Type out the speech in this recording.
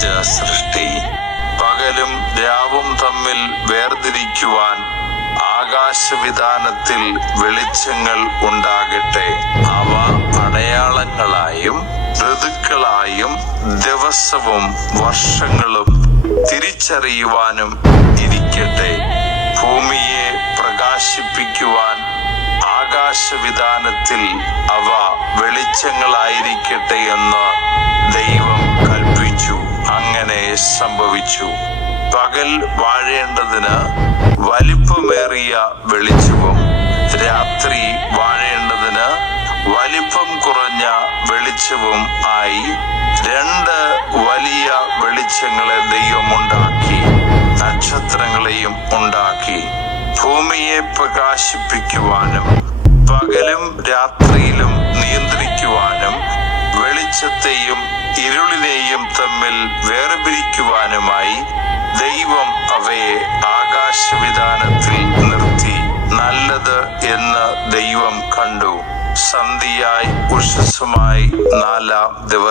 പ്രപഞ്ച സൃഷ്ടി. പകലും രാവും തമ്മിൽ വേർതിരിക്കുവാൻ ആകാശവിതാനത്തിൽ വെളിച്ചങ്ങൾ ഉണ്ടാകട്ടെ. അവ അടയാളങ്ങളായും ഋതുക്കളായും ദിവസവും വർഷങ്ങളും തിരിച്ചറിയുവാനും ഇരിക്കട്ടെ. ഭൂമിയെ പ്രകാശിപ്പിക്കുവാൻ ആകാശവിതാനത്തിൽ അവ വെളിച്ചങ്ങളായിരിക്കട്ടെ എന്ന് ദൈവം കൽപ്പിച്ചു. അങ്ങനെ സംഭവിച്ചു. പകൽ വാഴേണ്ടതിന് വലിപ്പമേറിയ വെളിച്ചവും രാത്രി വാഴേണ്ടതിന് വലിപ്പം കുറഞ്ഞ വെളിച്ചവും ആയി രണ്ട് വലിയ വെളിച്ചങ്ങളെ ദൈവം ഉണ്ടാക്കി. നക്ഷത്രങ്ങളെയും ഉണ്ടാക്കി. ഭൂമിയെ പ്രകാശിപ്പിക്കുവാനും പകലും രാത്രിയിലും നിയന്ത്രിക്കുവാനും വെളിച്ചത്തെയും ഇരുളിനെയും തമ്മിൽ വേർപിരിക്കുവാനുമായി ദൈവം അവയെ ആകാശവിതാനത്തിൽ നിർത്തി. നല്ലത് എന്ന് ദൈവം കണ്ടു. സന്ധ്യയായി ഉഷസ്സുമായി 4-ാം ദിവസം.